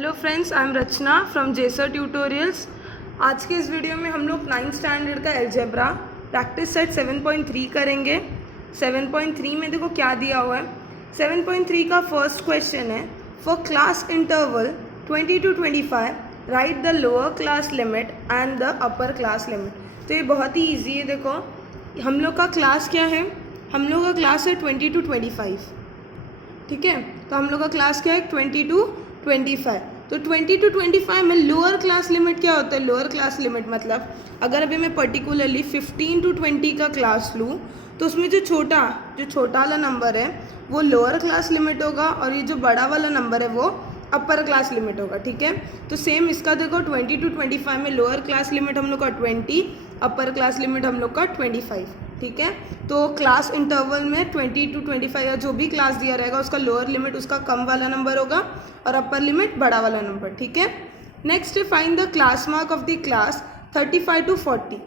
Hello friends, I am Rachna from जेसर tutorials. आज के इस वीडियो में हम लोग 9th स्टैंडर्ड का अलजेब्रा प्रैक्टिस सेट 7.3 करेंगे। 7.3 में देखो क्या दिया हुआ है। 7.3 का फर्स्ट क्वेश्चन है, for class interval 20 to 25 right the lower class limit and the upper class limit. तो ये बहुत ही ईजी है। देखो हम लोग का क्लास क्या है, हम लोग का क्लास है 20 to 25, ठीक है। तो हम लोग का क्लास क्या है 20 to 25। तो 20 to 25 में लोअर क्लास लिमिट क्या होता है? लोअर क्लास लिमिट मतलब अगर अभी मैं पर्टिकुलरली 15 to 20 का क्लास लूँ तो उसमें जो छोटा वाला नंबर है वो लोअर क्लास लिमिट होगा और ये जो बड़ा वाला नंबर है वो अपर क्लास लिमिट होगा, ठीक है। तो सेम इसका देखो 20 to 25 में लोअर क्लास लिमिट हम लोग का 20, अपर क्लास लिमिट हम लोग का 25, ठीक है। तो क्लास इंटरवल में 20 to 25 या जो भी क्लास दिया रहेगा उसका लोअर लिमिट उसका कम वाला नंबर होगा और अपर लिमिट बड़ा वाला नंबर, ठीक है। नेक्स्ट है find the class mark of the class 35 to 40।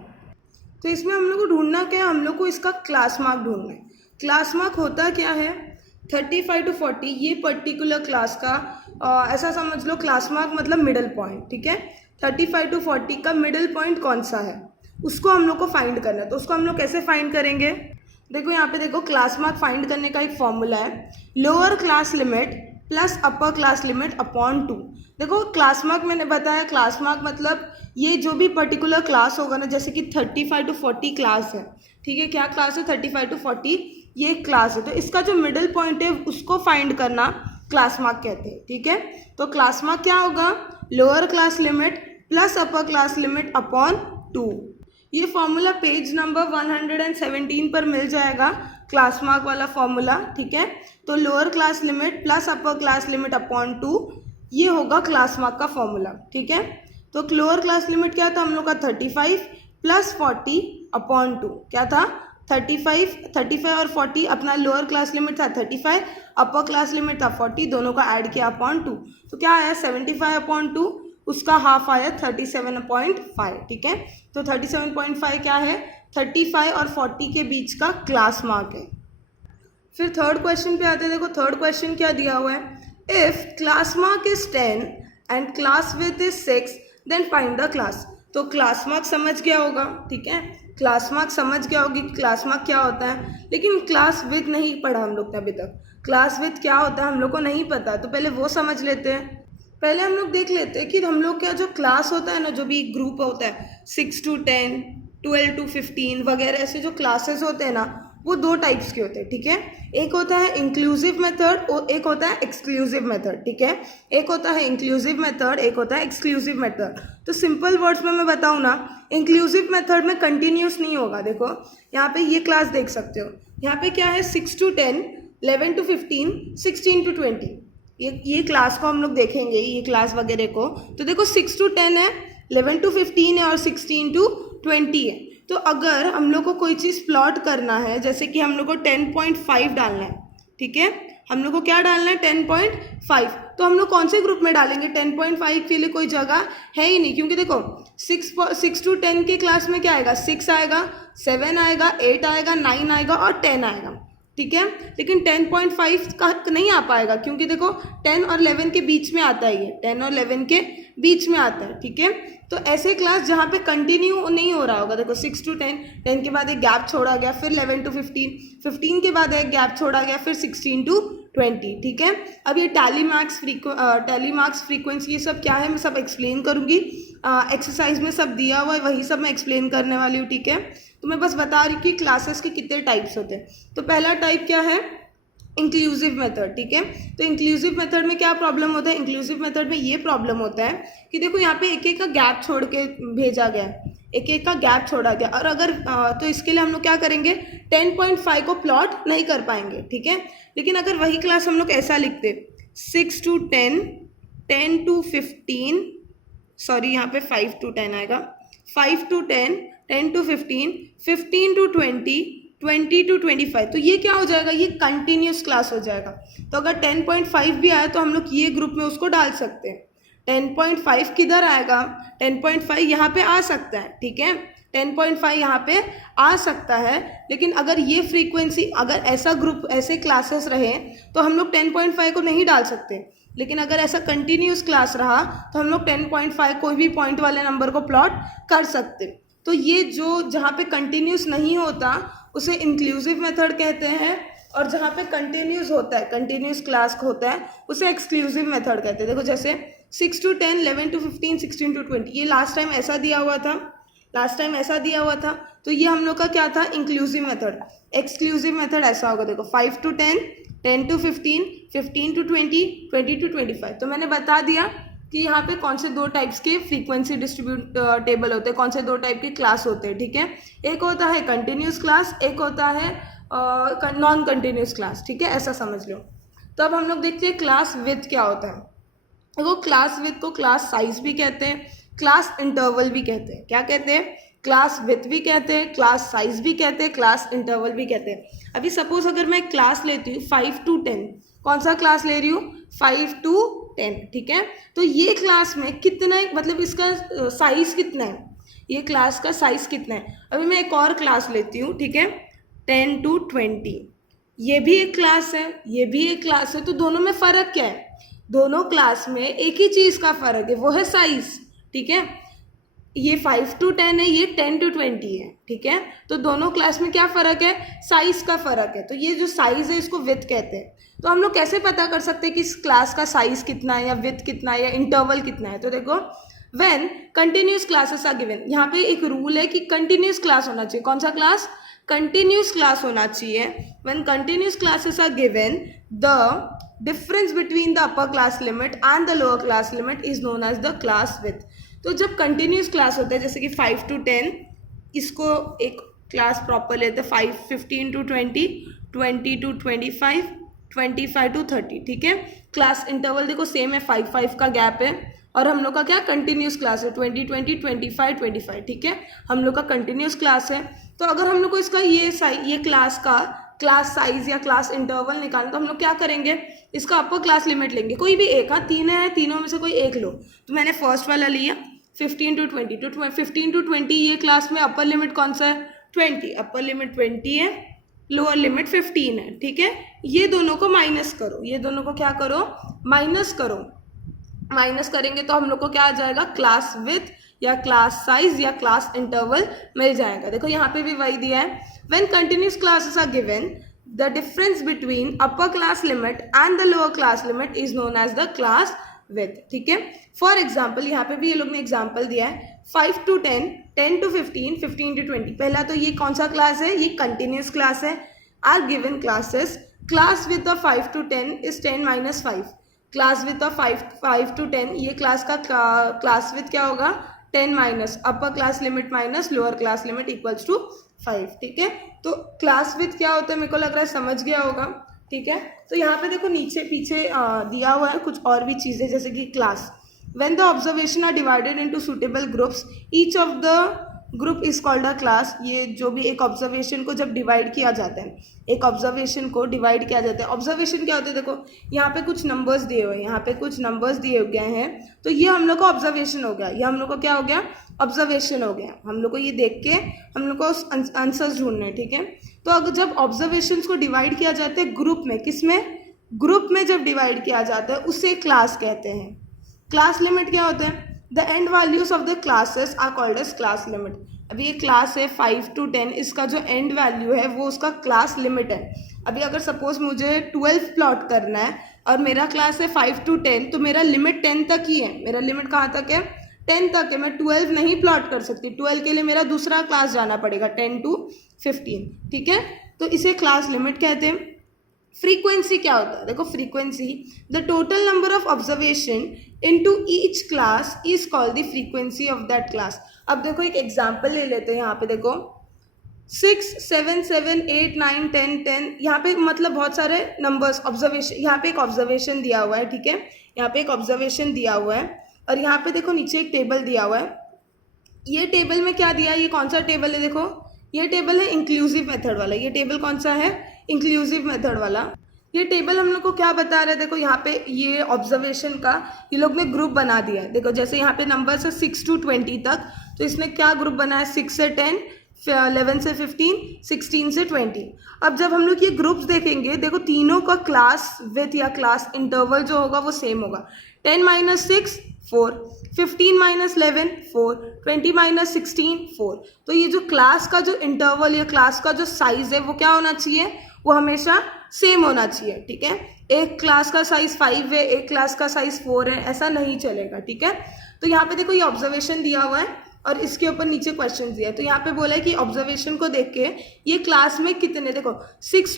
तो इसमें हम लोग को ढूंढना क्या है, हम लोग को इसका क्लास मार्क ढूंढना है। क्लास मार्क होता क्या है 35 to 40, ये पर्टिकुलर क्लास का ऐसा समझ लो क्लास मार्क मतलब मिडल पॉइंट, ठीक है। 35 to 40 का मिडल पॉइंट कौन सा है उसको हम लोग को फाइंड करना है। तो उसको हम लोग कैसे फाइंड करेंगे, देखो यहाँ पे देखो क्लास मार्क फाइंड करने का एक फॉर्मूला है, लोअर क्लास लिमिट प्लस अपर क्लास लिमिट अपॉन 2। देखो क्लास मार्क मैंने बताया, क्लास मार्क मतलब ये जो भी पर्टिकुलर क्लास होगा ना, जैसे कि 35 to 40 क्लास है, ठीक है। क्या क्लास है 35 to 40, ये क्लास है। तो इसका जो मिडिल पॉइंट है उसको फाइंड करना क्लास मार्क कहते हैं, ठीक है। तो क्लास मार्क क्या होगा, लोअर क्लास लिमिट प्लस अपर क्लास लिमिट अपॉन 2। ये फॉर्मूला पेज नंबर 117 पर मिल जाएगा, क्लास मार्क वाला फॉर्मूला, ठीक है। तो लोअर क्लास लिमिट प्लस अपर क्लास लिमिट अपॉन 2, ये होगा क्लास मार्क का फॉर्मूला, ठीक है। तो लोअर क्लास लिमिट क्या था हम लोग का 35 प्लस 40 अपॉन 2, क्या था 35 और 40, अपना लोअर क्लास लिमिट था 35, अपर क्लास लिमिट था 40, दोनों का ऐड किया अपॉन 2, तो क्या आया 75 अपॉन 2, उसका हाफ आया 37.5, ठीक है। तो 37.5 क्या है, 35 और 40 के बीच का क्लास मार्क है। फिर थर्ड क्वेश्चन पे आते हैं। देखो थर्ड क्वेश्चन क्या दिया हुआ है, if class mark is 10 and class width is 6 then find the class. तो क्लास मार्क समझ गया होगा, ठीक है, क्लास मार्क समझ गया होगी क्लास मार्क क्या होता है, लेकिन क्लास विथ नहीं पढ़ा हम लोग ने अभी तक। क्लास विथ क्या होता है हम लोग को नहीं पता, तो पहले वो समझ लेते हैं। पहले हम लोग देख लेते हैं कि हम लोग का जो क्लास होता है ना, जो भी ग्रुप होता है 6 to 10, 12 to 15 वगैरह ऐसे जो क्लासेस होते हैं ना, वो दो टाइप्स के होते हैं, ठीक है। एक होता है इंक्लूसिव मेथड और एक होता है एक्सक्लूसिव मेथड, ठीक है। एक होता है इंक्लूसिव मेथड, एक होता है एक्सक्लूसिव मेथड। तो सिंपल वर्ड्स में मैं बताऊँ ना, इंक्लूसिव मेथड में कंटिन्यूस नहीं होगा। देखो यहाँ पे ये क्लास देख सकते हो, यहाँ पे क्या है 6 to 10, 11 to 15, 16 to 20, ये क्लास को हम लोग देखेंगे, ये क्लास वगैरह को। तो देखो 6 to 10 है, 11 to 15 है और 16 to 20 है। तो अगर हम लोग को कोई चीज़ प्लॉट करना है, जैसे कि हम लोग को 10.5 डालना है, ठीक है, हम लोग को क्या डालना है 10.5, तो हम लोग कौन से ग्रुप में डालेंगे, 10.5 के लिए कोई जगह है ही नहीं, क्योंकि देखो 6 to 10 के क्लास में क्या आएगा, 6 आएगा, 7 आएगा, 8 आएगा, 9 आएगा और 10 आएगा, ठीक है। लेकिन 10.5 का नहीं आ पाएगा, क्योंकि देखो 10 और 11 के बीच में आता है, ये 10 और 11 के बीच में आता है, ठीक है। तो ऐसे क्लास जहाँ पे कंटिन्यू नहीं हो रहा होगा, देखो 6 to 10, 10 के बाद एक गैप छोड़ा गया, फिर 11 to 15, 15 के बाद एक गैप छोड़ा गया, फिर 16 to 20, ठीक है। अब ये टैली मार्क्स फ्रीक्वेंसी ये सब क्या है मैं सब एक्सप्लेन करूँगी, एक्सरसाइज में सब दिया हुआ है, वही सब मैं एक्सप्लेन करने वाली हूँ, ठीक है। तो मैं बस बता रही हूँ कि क्लासेस के कितने टाइप्स होते हैं। तो पहला टाइप क्या है, इंक्लूसिव मेथड, ठीक है। तो इंक्लूसिव मेथड में क्या प्रॉब्लम होता है, इंक्लूसिव मेथड में ये प्रॉब्लम होता है कि देखो यहाँ पे एक एक का गैप छोड़ के भेजा गया है, एक एक का गैप छोड़ा गया, और अगर तो इसके लिए हम लोग क्या करेंगे 10.5 को प्लॉट नहीं कर पाएंगे, ठीक है। लेकिन अगर वही क्लास हम लोग ऐसा लिखते 6 to 10, 10 to 15, सॉरी यहाँ पे 5 to 10 आएगा, 5 to 10, 10 to 15, 15 to 20, 20 to 25, तो ये क्या हो जाएगा, ये कंटिन्यूस क्लास हो जाएगा। तो अगर 10.5 भी आया तो हम लोग ये ग्रुप में उसको डाल सकते हैं। 10.5 किधर आएगा, 10.5 यहाँ पे आ सकता है, ठीक है, 10.5 यहाँ पे आ सकता है। लेकिन अगर ये फ्रीक्वेंसी, अगर ऐसा ग्रुप ऐसे क्लासेस रहे तो हम लोग 10.5 को नहीं डाल सकते, लेकिन अगर ऐसा कंटिन्यूस क्लास रहा तो हम लोग 10.5 कोई भी पॉइंट वाले नंबर को प्लॉट कर सकते। तो ये जो जहाँ पे कंटिन्यूस नहीं होता उसे इंक्लूसिव मेथड कहते हैं, और जहाँ पे कंटिन्यूस होता है, कंटिन्यूस क्लास होता है, उसे एक्सक्लूसिव मेथड कहते हैं। देखो जैसे 6 to 10, 11 to 15, 16 to 20, ये लास्ट टाइम ऐसा दिया हुआ था, तो ये हम लोग का क्या था, इंक्लूसिव मेथड। एक्सक्लूसिव मेथड ऐसा होगा, देखो 5 to 10, 10 to 15, 15 to 20, 20 to 25। तो मैंने बता दिया कि यहाँ पे कौन से दो टाइप्स के फ्रीक्वेंसी डिस्ट्रीब्यूट टेबल होते हैं, कौन से दो टाइप के क्लास होते हैं, ठीक है। एक होता है कंटिन्यूस क्लास, एक होता है नॉन कंटिन्यूस क्लास, ठीक है, ऐसा समझ लो। तो अब हम लोग देखते हैं क्लास विथ क्या होता है। देखो क्लास विथ को क्लास साइज भी कहते हैं, क्लास इंटरवल भी कहते हैं। क्या कहते हैं, क्लास विथ भी कहते हैं, क्लास साइज भी कहते हैं, क्लास इंटरवल भी कहते हैं। अभी सपोज अगर मैं क्लास लेती हूँ 5 to 10, कौन सा क्लास ले रही हूँ, 5 to 10, ठीक है। तो ये क्लास में कितना है, मतलब इसका साइज कितना है, ये क्लास का साइज कितना है। अभी मैं एक और क्लास लेती हूँ, ठीक है, 10 to 20, ये भी एक क्लास है, ये भी एक क्लास है। तो दोनों में फ़र्क क्या है, दोनों क्लास में एक ही चीज़ का फ़र्क है, वो है साइज, ठीक है। ये 5 to 10 है, ये 10 to 20 है, ठीक है। तो दोनों क्लास में क्या फ़र्क है, साइज का फ़र्क है। तो ये जो साइज है इसको विथ कहते हैं। तो हम लोग कैसे पता कर सकते हैं कि इस क्लास का साइज कितना है, या विथ कितना है, या इंटरवल कितना है। तो देखो when continuous classes are given, यहाँ पे एक रूल है कि कंटिन्यूस क्लास होना चाहिए। कौन सा क्लास, कंटिन्यूस क्लास होना चाहिए। When continuous classes are given, the difference between the upper class limit and the lower class limit is known as the class width. तो जब कंटिन्यूस क्लास होता है, जैसे कि 5 to 10, इसको एक क्लास प्रॉपर लेते हैं, 15 to 20, 20 to 25, 25 to 30, ठीक है। क्लास इंटरवल देखो सेम है, 5 का गैप है, और हम लोग का क्या कंटिन्यूस क्लास है, 20, 20, 25, 25, ठीक है, हम लोग का कंटिन्यूस क्लास है। तो अगर हम लोग को इसका ये क्लास का क्लास साइज या क्लास इंटरवल निकालना, तो हम लोग क्या करेंगे, इसका अपर क्लास लिमिट लेंगे, कोई भी एक, हाँ तीन है, तीनों में से कोई एक लो। तो मैंने फर्स्ट वाला लिया 15 to 20, तो 15 to 20 ये क्लास में अपर लिमिट कौन सा है, 20, अपर लिमिट 20 है, लोअर लिमिट 15 है, ठीक है। ये दोनों को माइनस करो, ये दोनों को क्या करो, माइनस करो। माइनस करेंगे तो हम लोग को क्या आ जाएगा, क्लास विथ या क्लास साइज या क्लास इंटरवल मिल जाएगा। देखो यहाँ पे भी वही दिया है, when continuous classes are given, the difference between upper class limit and the lower class limit is known as the class width, ठीक है। फॉर एग्जाम्पल यहाँ पे भी ये लोग ने एग्जाम्पल दिया है, 5 to 10, 10 to 15, 15 to 20। पहला तो ये कौन सा क्लास है, ये कंटिन्यूस क्लास है। Are given classes, class width of 5 to 10 इज 10 - 5, क्लास विथ ऑफ 5 to 10, ये क्लास का क्लास विथ क्या होगा, 10 minus upper class limit minus lower class limit equals to 5, ठीक है। तो क्लास विथ क्या होता है, मेरे को लग रहा है समझ गया होगा, ठीक है। तो यहाँ पे देखो नीचे पीछे दिया हुआ है कुछ और भी चीज़ें, जैसे कि class, when the observation are divided into suitable groups, each of the group is called a class. ये जो भी एक ऑब्जर्वेशन को जब डिवाइड किया जाता है, एक ऑब्जर्वेशन को डिवाइड किया जाता है, ऑब्जर्वेशन क्या होता है, देखो यहाँ पे कुछ नंबर्स दिए हुए हैं, यहाँ पे कुछ नंबर्स दिए गए हैं, तो ये हम लोग को ऑब्जर्वेशन हो गया, ये हम लोग को क्या हो गया, ऑब्जर्वेशन हो गया। हम लोग को ये देख के हम लोग को आंसर्स ढूंढने, ठीक है। तो अगर जब ऑब्जर्वेशन को डिवाइड किया जाता है ग्रुप में, किस में, ग्रुप में जब डिवाइड किया जाता है उसे क्लास कहते हैं। क्लास लिमिट क्या होता है, the end values of the classes are called as class limit. अभी ये क्लास है 5 to 10, इसका जो एंड वैल्यू है वो उसका क्लास लिमिट है। अभी अगर सपोज मुझे 12 प्लॉट करना है और मेरा क्लास है 5 to 10, तो मेरा लिमिट 10 तक ही है, मेरा लिमिट कहाँ तक है, 10 तक है। मैं 12 नहीं प्लॉट कर सकती, 12 के लिए मेरा दूसरा क्लास जाना पड़ेगा, 10 to 15, ठीक है। तो इसे क्लास लिमिट कहते हैं। फ्रीक्वेंसी क्या होता है, देखो frequency, the total number of observation into each class is called the frequency of that class. अब देखो एक एग्जांपल ले लेते हैं, यहाँ पे देखो 6, 7, 7, 8, 9, 10, 10, यहाँ पे मतलब बहुत सारे नंबर्स ऑब्जर्वेशन, यहाँ पे एक ऑब्जर्वेशन दिया हुआ है, ठीक है, यहाँ पे एक ऑब्जर्वेशन दिया हुआ है, और यहाँ पे देखो नीचे एक टेबल दिया हुआ है। ये टेबल में क्या दिया है, ये कौन सा टेबल है, देखो ये टेबल है इंक्लूसिव मेथड वाला। ये टेबल कौन सा है, इंक्लूसिव मेथड वाला। ये टेबल हम लोग को क्या बता रहे हैं, देखो यहाँ पे ये ऑब्जर्वेशन का ये लोग ने ग्रुप बना दिया है। देखो जैसे यहाँ पे नंबर है 6 to 20 तक, तो इसने क्या ग्रुप बनाया, 6 से 10, 11 से 15, 16 से 20। अब जब हम लोग ये ग्रुप्स देखेंगे, देखो तीनों का क्लास विथ या क्लास इंटरवल जो होगा वो सेम होगा। 10 माइनस 6 4, 15 माइनस 11 4, 20 माइनस 16 4। तो ये जो क्लास का जो इंटरवल या क्लास का जो साइज है वो क्या होना चाहिए, वो हमेशा सेम होना चाहिए। ठीक है, एक क्लास का साइज 5 है, एक क्लास का साइज 4 है, ऐसा नहीं चलेगा। ठीक है, तो यहाँ पे देखो ये ऑब्जर्वेशन दिया हुआ है और इसके ऊपर नीचे क्वेश्चन दिया है। तो यहाँ पे बोला है कि ऑब्जर्वेशन को देख के ये क्लास में कितने, देखो 6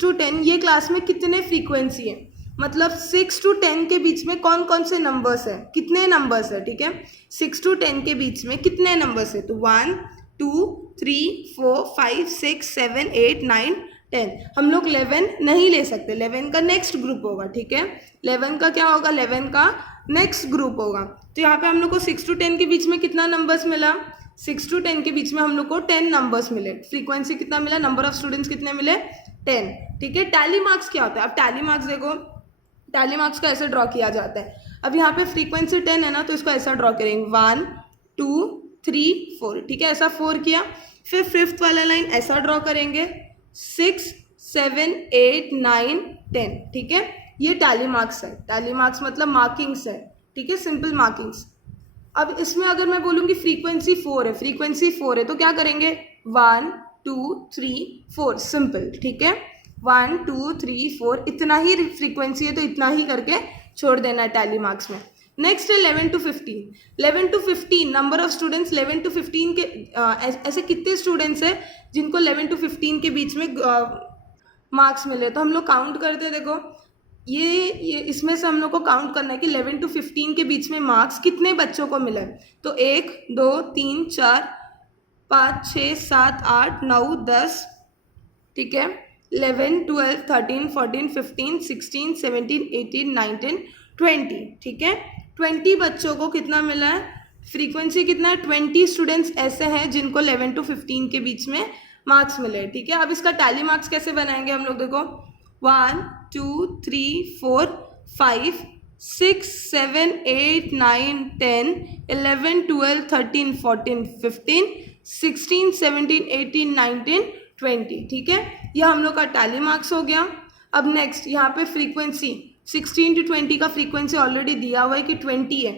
to 10 ये क्लास में कितने फ्रीक्वेंसी है, मतलब 6 to 10 के बीच में कौन कौन से नंबर्स है, कितने नंबर्स है। ठीक है, 6 to 10 के बीच में कितने नंबर्स है, तो 1 2 3 4 5 6 7 8 9 10। हम लोग 11 नहीं ले सकते, 11 का नेक्स्ट ग्रुप होगा। ठीक है, 11 का क्या होगा, 11 का नेक्स्ट ग्रुप होगा। तो यहाँ पे हम लोग को 6 to 10 के बीच में कितना नंबर्स मिला, 6 to 10 के बीच में हम लोग को 10 नंबर्स मिले। फ्रीक्वेंसी कितना मिला, नंबर ऑफ स्टूडेंट्स कितने मिले, 10। ठीक है, टैली मार्क्स क्या होता है, अब टैली मार्क्स देखो, टैली मार्क्स को ऐसे ड्रॉ किया जाता है। अब यहाँ पे फ्रीक्वेंसी 10 है ना, तो इसको ऐसा ड्रॉ करेंगे 1 2 3 4। ठीक है, ऐसा 4 किया। फिर फिफ्थ वाला लाइन ऐसा ड्रॉ करेंगे 6 7 8 9 10। ठीक है, ये टैली मार्क्स है। टैली मार्क्स मतलब मार्किंग्स है। ठीक है, सिंपल मार्किंग्स। अब इसमें अगर मैं बोलूँगी फ्रीक्वेंसी 4 है, फ्रीक्वेंसी 4 है, तो क्या करेंगे 1 2 3 4, सिंपल। ठीक है, 1 2 3 4 इतना ही फ्रीक्वेंसी है, तो इतना ही करके छोड़ देना है टैली मार्क्स में। नेक्स्ट है 11 to 15। 11 to 15 number of students, 11 to 15 के ऐसे कितने स्टूडेंट्स हैं जिनको 11 to 15 के बीच में मार्क्स मिले। तो हम लोग काउंट करते हैं, देखो ये इसमें से हम लोग को काउंट करना है कि 11 to 15 के बीच में मार्क्स कितने बच्चों को मिले। तो 1 2 3 4 5 6 7 8 9 10। ठीक है, 11 12 13 14 15 16 17 18 19 20। ठीक है, 20 बच्चों को कितना मिला है, फ्रीक्वेंसी कितना है, 20 स्टूडेंट्स ऐसे हैं जिनको 11 to 15 के बीच में मार्क्स मिले। ठीक है, अब इसका टैली मार्क्स कैसे बनाएंगे हम लोग, देखो 1 2 3 4 5 6 7 8 9 10 11 12 13 14 15 16 17 18 19 20। ठीक है, यह हम लोग का टैली मार्क्स हो गया। अब नेक्स्ट यहाँ पे फ्रीक्वेंसी 16 to 20 का फ्रीक्वेंसी ऑलरेडी दिया हुआ है कि 20 है।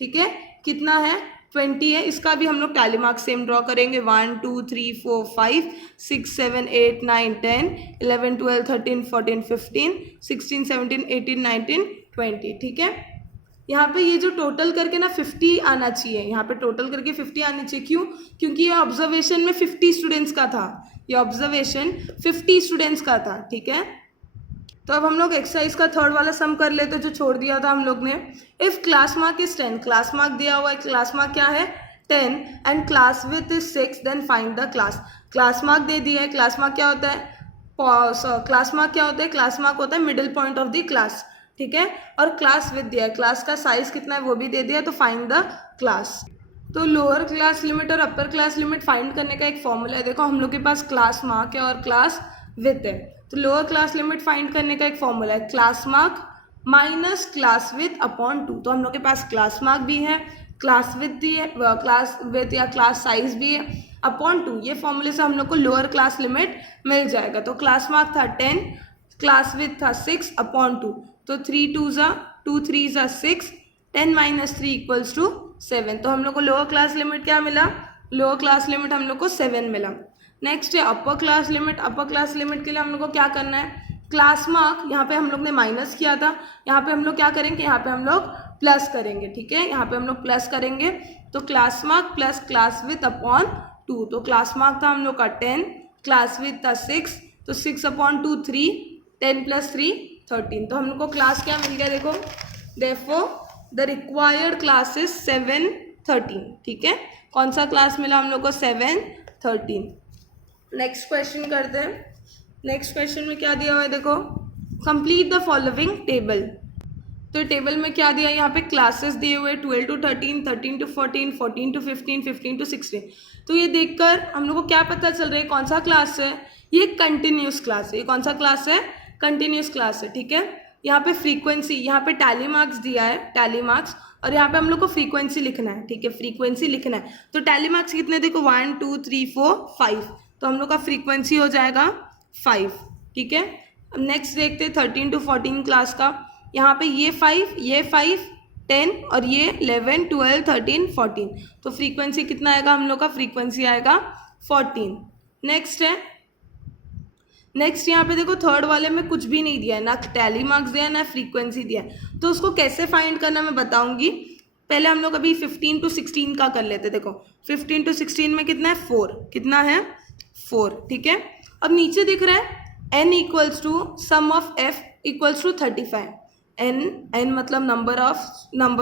ठीक है, कितना है, 20 है। इसका भी हम लोग टैली मार्क्स सेम ड्रॉ करेंगे 1 2 3 4 5 6 7 8 9 10 11 12 13 14 15 16 17 18 19 20। ठीक है, यहाँ पे ये जो टोटल करके ना 50 आना चाहिए, यहाँ पे टोटल करके 50 आनी चाहिए। क्यों, क्योंकि ये ऑब्जर्वेशन में 50 स्टूडेंट्स का था, ये ऑब्जर्वेशन 50 स्टूडेंट्स का था। ठीक है, तो अब हम लोग एक्सरसाइज का थर्ड वाला सम कर लेते, जो छोड़ दिया था हम लोग ने। If class mark is 10, class mark दिया हुआ है, क्लास मार्क क्या है 10 and class width is 6, then find the class. Class mark दे दिया है, क्लास मार्क क्या होता है, क्लास मार्क क्या होता है, क्लास मार्क होता है middle point of the class. ठीक है, और क्लास विथ दिया है, क्लास का साइज कितना है वो भी दे दिया, तो फाइंड द क्लास। तो लोअर क्लास लिमिट और अपर क्लास लिमिट फाइंड करने का एक फॉर्मूला है। देखो हम लोग के पास क्लास मार्क है और क्लास विथ है, तो लोअर क्लास लिमिट फाइंड करने का एक फॉर्मूला है class mark minus class with upon 2। तो हम लोग के पास क्लास मार्क भी है, क्लास विथ भी है, क्लास विथ या क्लास साइज भी है, अपॉन 2। ये फॉर्मूले से हम लोग को लोअर क्लास लिमिट मिल जाएगा। तो क्लास मार्क था 10, क्लास विथ था 6 अपॉन 2, तो 3 2 2 3 6, 10 माइनस 3 इक्वल्स टू 7। तो हम लोग को लोअर क्लास लिमिट क्या मिला, लोअर क्लास लिमिट हम लोग को 7 मिला। नेक्स्ट है अपर क्लास लिमिट। अपर क्लास लिमिट के लिए हम लोग को क्या करना है, क्लास मार्क यहाँ पे हम लोग ने माइनस किया था, यहाँ पे हम लोग क्या करेंगे, यहाँ पे हम लोग प्लस करेंगे। ठीक है, यहाँ पे हम लोग प्लस करेंगे, तो class mark plus class with upon 2। तो क्लास मार्क था हम लोग का 10, क्लास विथ था 6, तो 6 अपॉन 2 3, 10 प्लस 3 13। तो हम लोग को क्लास क्या मिल गया, देखो therefore the required class is 7 13। ठीक है, कौन सा क्लास मिला हम लोग को, 7 13। नेक्स्ट क्वेश्चन करते हैं। नेक्स्ट क्वेश्चन में क्या दिया हुआ है, देखो कंप्लीट द फॉलोइंग टेबल। तो टेबल में क्या दिया है, यहाँ पे क्लासेस दिए हुए 12 to 13, 13 to 14, 14 to 15, 15 to 16। तो ये देखकर हम लोग को क्या पता चल रहा है कौन सा क्लास है, ये कंटिन्यूस क्लास है। ये कौन सा क्लास है, कंटिन्यूस क्लास है। ठीक है, यहाँ पे फ्रीक्वेंसी, यहाँ पे टैली मार्क्स दिया है, टैली मार्क्स, और यहाँ पे हम लोग को फ्रीक्वेंसी लिखना है, ठीक है, फ्रीक्वेंसी लिखना है। तो टैली मार्क्स कितने देखो 1 2 3 4 5, तो हम लोग का फ्रीक्वेंसी हो जाएगा 5, ठीक है। अब नेक्स्ट देखते हैं 13 to 14 क्लास का। यहाँ पे ये 5 10 और ये 11 12 13 14, तो फ्रीक्वेंसी कितना आएगा हम लोग का, फ्रीक्वेंसी आएगा 14। नेक्स्ट यहाँ पे देखो थर्ड वाले में कुछ भी नहीं दिया है, ना टैली मार्क्स दिया है ना फ्रीक्वेंसी दिया है, तो उसको कैसे फाइंड करना मैं बताऊंगी। पहले हम लोग अभी 15 to 16 का कर लेते। देखो 15 to 16 में कितना है 4, कितना है 4, ठीक है। अब नीचे दिख रहा है n equals to sum of f equals to 35, n मतलब number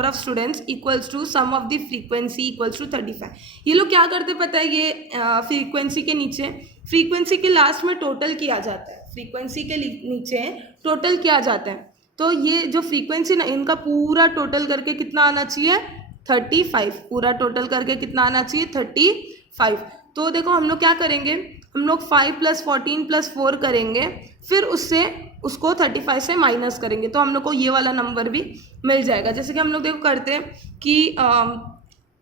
of students equals to sum of the frequency equals to 35। ये लोग क्या करते पता है, ये फ्रीक्वेंसी के नीचे, फ्रीक्वेंसी के लास्ट में टोटल किया जाता है, फ्रीक्वेंसी के नीचे टोटल किया जाता है। तो ये जो फ्रीक्वेंसी ना, इनका पूरा टोटल करके कितना आना चाहिए 35, पूरा टोटल करके कितना आना चाहिए 35। तो देखो हम लोग क्या करेंगे, हम लोग 5 + 14 + 4 करेंगे, फिर उसको 35 से माइनस करेंगे, तो हम लोग को ये वाला नंबर भी मिल जाएगा। जैसे कि हम लोग देखो करते हैं कि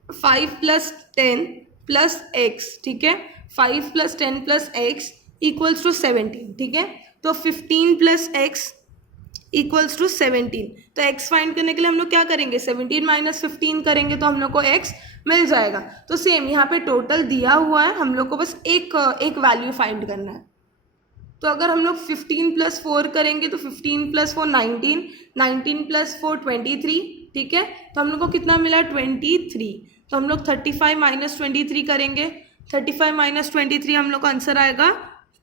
5 + 10 + x, ठीक है, 5 + 10 + x इक्वल्स टू 17, ठीक है। तो 15 + x इक्वल्स टू 17, तो x फाइंड करने के लिए हम लोग क्या करेंगे 17 - 15 करेंगे, तो हम लोग को x मिल जाएगा। तो सेम यहाँ पे टोटल दिया हुआ है, हम लोग को बस एक वैल्यू फाइंड करना है। तो अगर हम लोग 15 + 4 करेंगे तो 15 + 4 19, 19 + 4 23, ठीक है। तो हम लोग को कितना मिला 23, तो हम लोग 35 - 23 करेंगे, 35 - 23 हम लोग का आंसर आएगा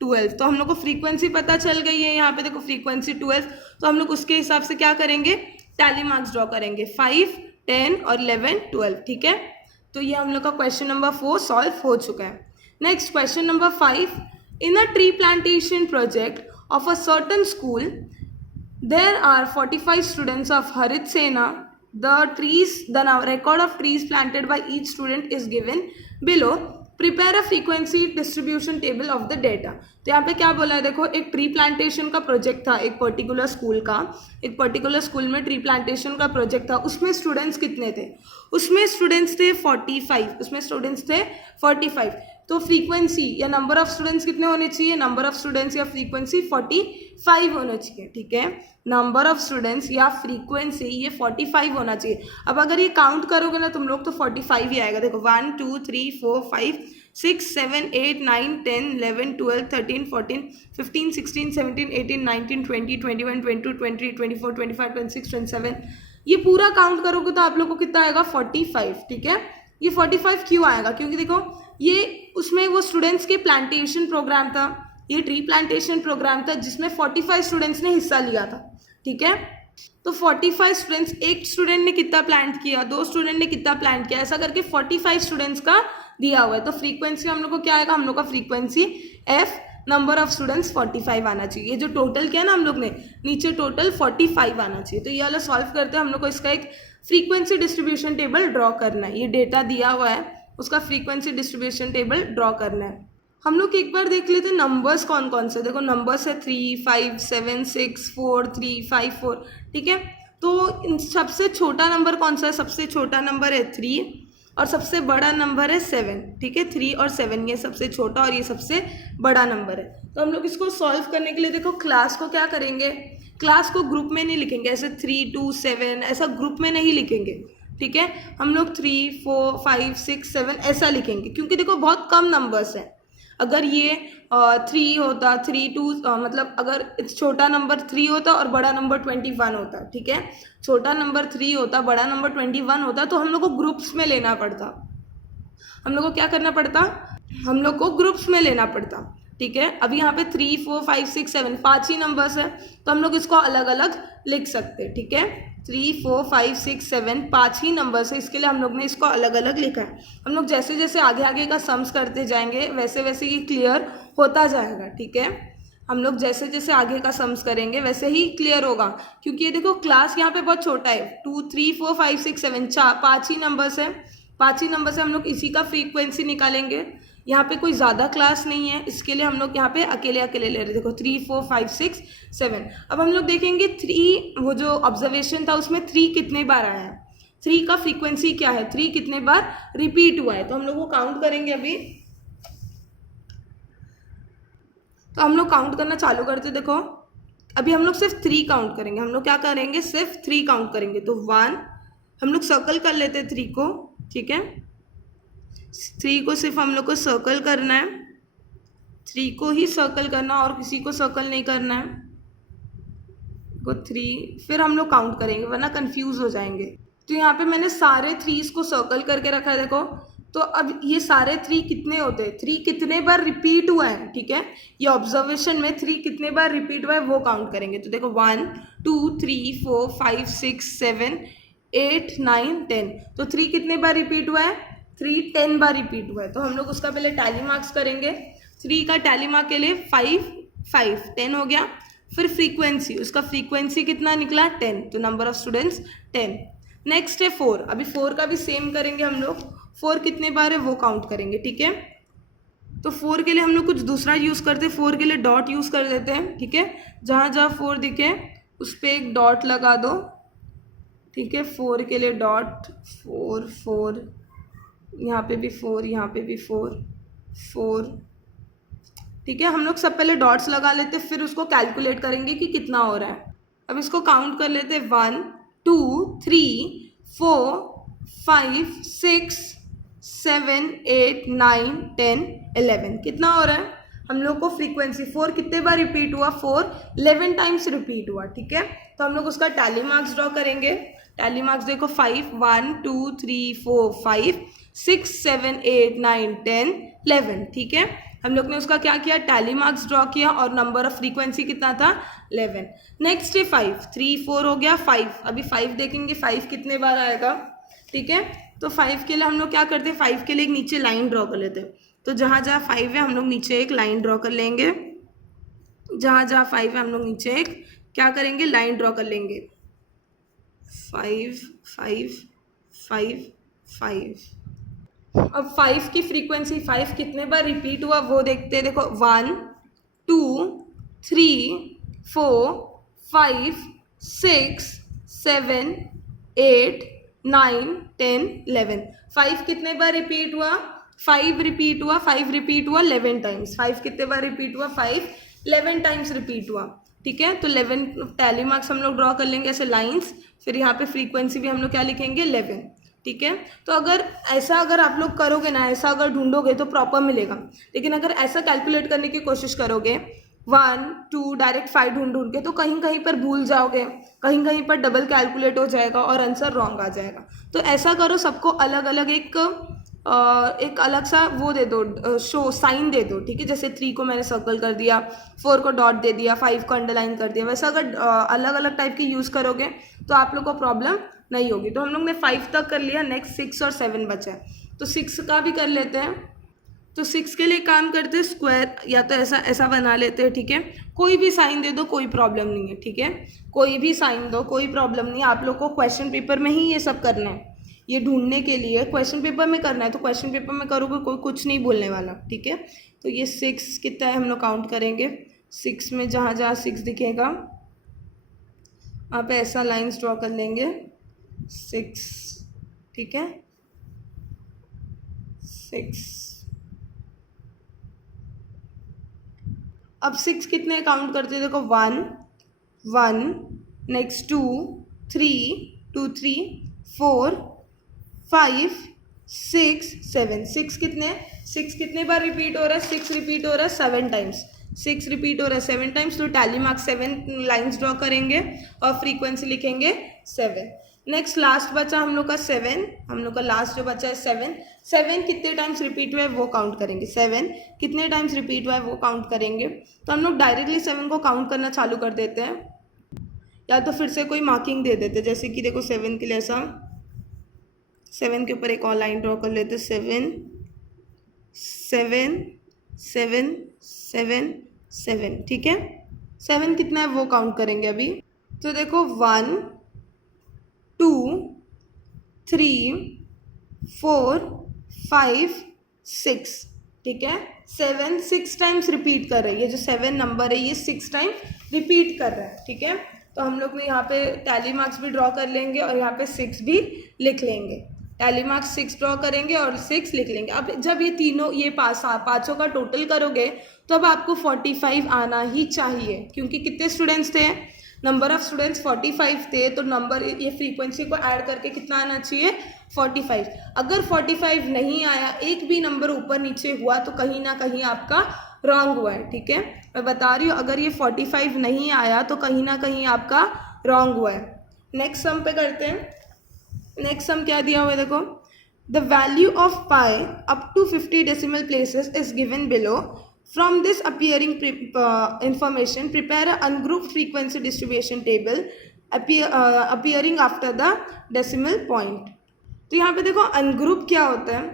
12। तो हम लोग को फ्रीक्वेंसी पता चल गई है, यहाँ पे देखो फ्रीक्वेंसी 12, तो हम लोग उसके हिसाब से क्या करेंगे टैली मार्क्स ड्रॉ करेंगे 5 10 और 11 12, ठीक है। तो ये हम लोग का क्वेश्चन नंबर 4 सॉल्व हो चुका है। Next question number 5, in a tree plantation project of a certain school there are 45 students of Harit Sena. The record of trees planted by each student is given below. Prepare a frequency distribution table of the data. तो यहाँ पे क्या बोला है देखो, एक tree plantation का project था, एक पर्टिकुलर स्कूल में ट्री प्लांटेशन का प्रोजेक्ट था। उसमें स्टूडेंट्स कितने थे, उसमें स्टूडेंट्स थे 45, तो फ्रीक्वेंसी या नंबर ऑफ स्टूडेंट्स कितने होने चाहिए, नंबर ऑफ स्टूडेंट्स या फ्रीक्वेंसी 45 होना चाहिए, ठीक है। नंबर ऑफ स्टूडेंट्स या फ्रीक्वेंसी ये 45 होना चाहिए। अब अगर ये काउंट करोगे ना तुम लोग तो 45 ही आएगा। देखो 1 2 3 4 5 6 7 8 9 10 11 12 13 14 15 16 17 18 19 20 21 22 23 24 25 26 27, ये पूरा काउंट करोगे तो आप लोग को कितना आएगा 45, ठीक है। ये 45 क्यों आएगा, क्योंकि देखो ये उसमें वो स्टूडेंट्स के प्लांटेशन प्रोग्राम था, ये ट्री प्लांटेशन प्रोग्राम था जिसमें 45 स्टूडेंट्स ने हिस्सा लिया था, ठीक है। तो 45 स्टूडेंट्स, एक स्टूडेंट ने कितना प्लांट किया, 2 स्टूडेंट ने कितना प्लांट किया, ऐसा करके 45 स्टूडेंट्स का दिया हुआ है। तो फ्रीक्वेंसी हम लोग को क्या आएगा, हम लोग का frequency f number of students 45 आना चाहिए। ये जो टोटल किया ना हम लोग ने नीचे टोटल 45 आना चाहिए। तो ये वाला सॉल्व करते हैं, हम लोग को इसका एक फ्रीक्वेंसी डिस्ट्रीब्यूशन टेबल ड्रॉ करना है। ये डेटा दिया हुआ है, उसका फ्रीक्वेंसी डिस्ट्रीब्यूशन टेबल ड्रॉ करना है। हम लोग एक बार देख लेते हैं नंबर्स कौन कौन से। देखो नंबर्स है 3 5 7 6 4 3 5 4, ठीक है। तो इन सबसे छोटा नंबर कौन सा है, सबसे छोटा नंबर है 3 और सबसे बड़ा नंबर है 7, ठीक है। 3 और 7 ये सबसे छोटा और ये सबसे बड़ा नंबर है। तो हम लोग इसको सॉल्व करने के लिए देखो क्लास को क्या करेंगे, क्लास को ग्रुप में नहीं लिखेंगे, ऐसे 3 2 7 ऐसा ग्रुप में नहीं लिखेंगे, ठीक है। हम लोग 3 4 5 6 7 ऐसा लिखेंगे, क्योंकि देखो बहुत कम नंबर्स हैं। अगर ये 3 होता 3 2 मतलब अगर छोटा नंबर 3 होता और बड़ा नंबर 21 होता, ठीक है। छोटा नंबर 3 होता, बड़ा नंबर 21 होता, तो हम लोग को ग्रुप्स में लेना पड़ता। हम लोग को क्या करना पड़ता, हम लोग को ग्रुप्स में लेना पड़ता, ठीक है। अब यहाँ पे 3 4 5 6 7 5 ही नंबर्स है, तो हम लोग इसको अलग अलग लिख सकते हैं, ठीक है। 3 4 5 6 7 5 ही नंबर्स है, इसके लिए हम लोग ने इसको अलग अलग लिखा है। हम लोग जैसे जैसे आगे आगे का सम्स करते जाएंगे वैसे वैसे ये क्लियर होता जाएगा, ठीक है। हम लोग जैसे जैसे आगे का सम्स करेंगे वैसे ही क्लियर होगा, क्योंकि ये देखो क्लास यहाँ पे बहुत छोटा है। 2 3 4 5 6 7 5 ही नंबर्स है, 5 ही नंबर से हम लोग इसी का फ्रीक्वेंसी निकालेंगे। यहाँ पे कोई ज़्यादा क्लास नहीं है, इसके लिए हम लोग यहाँ पे अकेले अकेले ले रहे हैं। देखो 3 4 5 6 7। अब हम लोग देखेंगे 3, वो जो ऑब्जर्वेशन था उसमें 3 कितने बार आया है, 3 का फ्रीक्वेंसी क्या है, 3 कितने बार रिपीट हुआ है, तो हम लोग वो काउंट करेंगे अभी। तो हम लोग काउंट करना चालू करते, देखो अभी हम लोग सिर्फ 3 काउंट करेंगे, हम लोग क्या करेंगे, सिर्फ 3 काउंट करेंगे। तो 1, हम लोग सर्कल कर लेते हैं 3 को, ठीक है, 3 को सिर्फ हम लोग को सर्कल करना है, 3 को ही सर्कल करना, और किसी को सर्कल नहीं करना है। को 3 फिर हम लोग काउंट करेंगे वरना कंफ्यूज हो जाएंगे। तो यहाँ पे मैंने सारे 3s को सर्कल करके रखा है, देखो। तो अब ये सारे 3 कितने होते हैं, 3 कितने बार रिपीट हुआ है, ठीक है, ये ऑब्जर्वेशन में 3 कितने बार रिपीट हुआ है वो काउंट करेंगे। तो देखो 1 2 3 4 5 6 7 8 9 10, तो 3 कितने बार रिपीट हुआ है, 3 10 बार रिपीट हुआ है। तो हम लोग उसका पहले टैली मार्क्स करेंगे। 3 का टैली मार्क के लिए 5 5 10 हो गया। फिर फ्रीक्वेंसी, उसका फ्रीक्वेंसी कितना निकला 10, तो नंबर ऑफ स्टूडेंट्स 10। नेक्स्ट है 4, अभी 4 का भी सेम करेंगे हम लोग, 4 कितने बार है वो काउंट करेंगे, ठीक है। तो 4 के लिए हम लोग कुछ दूसरा यूज़ करते हैं, 4 के लिए डॉट यूज़ कर देते हैं, ठीक है। जहाँ जहाँ 4 दिखे उस पर एक डॉट लगा दो, ठीक है। 4 के लिए डॉट, 4 4, यहाँ पे भी 4, यहाँ पे भी 4 4, ठीक है। हम लोग सब पहले डॉट्स लगा लेते हैं, फिर उसको कैलकुलेट करेंगे कि कितना हो रहा है। अब इसको काउंट कर लेते हैं, 1 2 3 4 5 6 7 8 9 10 11, कितना हो रहा है हम लोग को फ्रीक्वेंसी। 4 कितने बार रिपीट हुआ, 4 11 टाइम्स रिपीट हुआ, ठीक है। तो हम लोग उसका टैली मार्क्स ड्रॉ करेंगे। टैली मार्क्स देखो 5 1 2 3 4 5 6 7 8 9 10 11, ठीक है। हम लोग ने उसका क्या किया, टैली मार्क्स ड्रॉ किया, और नंबर ऑफ फ्रीक्वेंसी कितना था 11। नेक्स्ट है 5, 3 4 हो गया, 5, अभी 5 देखेंगे 5 कितने बार आएगा, ठीक है। तो 5 के लिए हम लोग क्या करते हैं, 5 के लिए एक नीचे लाइन ड्रॉ कर लेते हैं। तो जहाँ जहाँ 5 है हम लोग नीचे एक लाइन ड्रॉ कर लेंगे, जहाँ जहाँ 5 है हम लोग नीचे एक क्या करेंगे, लाइन ड्रॉ कर लेंगे। 5 5 5 5। अब 5 की फ्रीक्वेंसी, 5 कितने बार रिपीट हुआ वो देखते हैं, देखो 1 2 3 4 5 6 7 8 9 10 11, 5 कितने बार रिपीट हुआ, 5 रिपीट हुआ, 5 रिपीट हुआ 11 टाइम्स। 5 कितने बार रिपीट हुआ, 5 11 टाइम्स रिपीट हुआ, ठीक है। तो 11 टैली मार्क्स हम लोग ड्रॉ कर लेंगे ऐसे लाइंस, फिर यहाँ पे फ्रीक्वेंसी भी हम लोग क्या लिखेंगे 11, ठीक है। तो अगर आप लोग करोगे ना, ऐसा अगर ढूंढोगे तो प्रॉपर मिलेगा, लेकिन अगर ऐसा कैलकुलेट करने की कोशिश करोगे 1 2 डायरेक्ट 5 ढूंढ के, तो कहीं कहीं पर भूल जाओगे, कहीं कहीं पर डबल कैलकुलेट हो जाएगा और आंसर रॉन्ग आ जाएगा। तो ऐसा करो, सबको अलग अलग एक अलग सा वो दे दो, शो साइन दे दो, ठीक है। जैसे 3 को मैंने सर्कल कर दिया, 4 को डॉट दे दिया, 5 को अंडरलाइन कर दिया, वैसा अगर अलग अलग टाइप की यूज़ करोगे तो आप लोग को प्रॉब्लम नहीं होगी। तो हम लोग ने 5 तक कर लिया, नेक्स्ट 6 और 7 बचा है, तो 6 का भी कर लेते हैं। तो 6 के लिए काम करते हैं, स्क्वायर या तो ऐसा बना लेते हैं, ठीक है। कोई भी साइन दे दो, कोई प्रॉब्लम नहीं है, ठीक है। कोई भी साइन दो, कोई प्रॉब्लम नहीं है। आप लोग को क्वेश्चन पेपर में ही ये सब करना है, ये ढूंढने के लिए क्वेश्चन पेपर में करना है, तो क्वेश्चन पेपर में करोगे, कोई कुछ नहीं बोलने वाला, ठीक है। तो ये 6 कितना है हम लोग काउंट करेंगे। 6 में जहाँ जहाँ 6 दिखेगा वहाँ पे ऐसा लाइन्स ड्रॉ कर लेंगे, 6, ठीक है, 6। अब 6 कितने काउंट करते हैं, देखो 1 1, नेक्स्ट 2 3 2 3 4 5 6 7, 6 कितने बार रिपीट हो रहा है, 6 रिपीट हो रहा है 7 टाइम्स, 6 रिपीट हो रहा है 7 टाइम्स। तो टैली मार्क्स 7 लाइन्स ड्रॉ करेंगे और फ्रीक्वेंसी लिखेंगे 7। नेक्स्ट लास्ट बचा हम लोग का 7, हम लोग का लास्ट जो बचा है 7 कितने टाइम्स रिपीट हुआ है वो काउंट करेंगे, 7 कितने टाइम्स रिपीट हुआ है वो काउंट करेंगे। तो हम लोग डायरेक्टली 7 को काउंट करना चालू कर देते हैं, या तो फिर से कोई मार्किंग दे देते हैं, जैसे कि देखो 7 के लिए ऐसा 7 के ऊपर एक और लाइन ड्रॉ कर लेते, 7 7 7 7 7, ठीक है। 7 कितना है वो काउंट करेंगे अभी। तो देखो 1 2 3 4 5 6, ठीक है। 7 6 टाइम्स रिपीट कर रही है, जो 7 नंबर है ये 6 टाइम रिपीट कर रहा है, ठीक है। तो हम लोग ने यहाँ पे टैली मार्क्स भी ड्रॉ कर लेंगे और यहाँ पे 6 भी लिख लेंगे। टैली मार्क्स 6 ड्रॉ करेंगे और 6 लिख लेंगे। अब जब ये तीनों ये पाँचों का टोटल करोगे तो अब आपको 45 आना ही चाहिए, क्योंकि कितने स्टूडेंट्स थे, नंबर ऑफ स्टूडेंट्स 45 थे, तो नंबर ये फ्रीक्वेंसी को ऐड करके कितना आना चाहिए 45। अगर 45 नहीं आया, एक भी नंबर ऊपर नीचे हुआ तो कहीं ना कहीं आपका रॉन्ग हुआ है। ठीक है, मैं बता रही हूँ, अगर ये 45 नहीं आया तो कहीं ना कहीं आपका रॉन्ग हुआ है। नेक्स्ट सम पे करते हैं। नेक्स्ट सम क्या दिया हुआ है देखो, the value of pi up to 50 decimal places is given below. From this appearing information, prepare an ungrouped frequency distribution table appearing after the decimal point. तो यहाँ पे देखो अनग्रुप क्या होता है।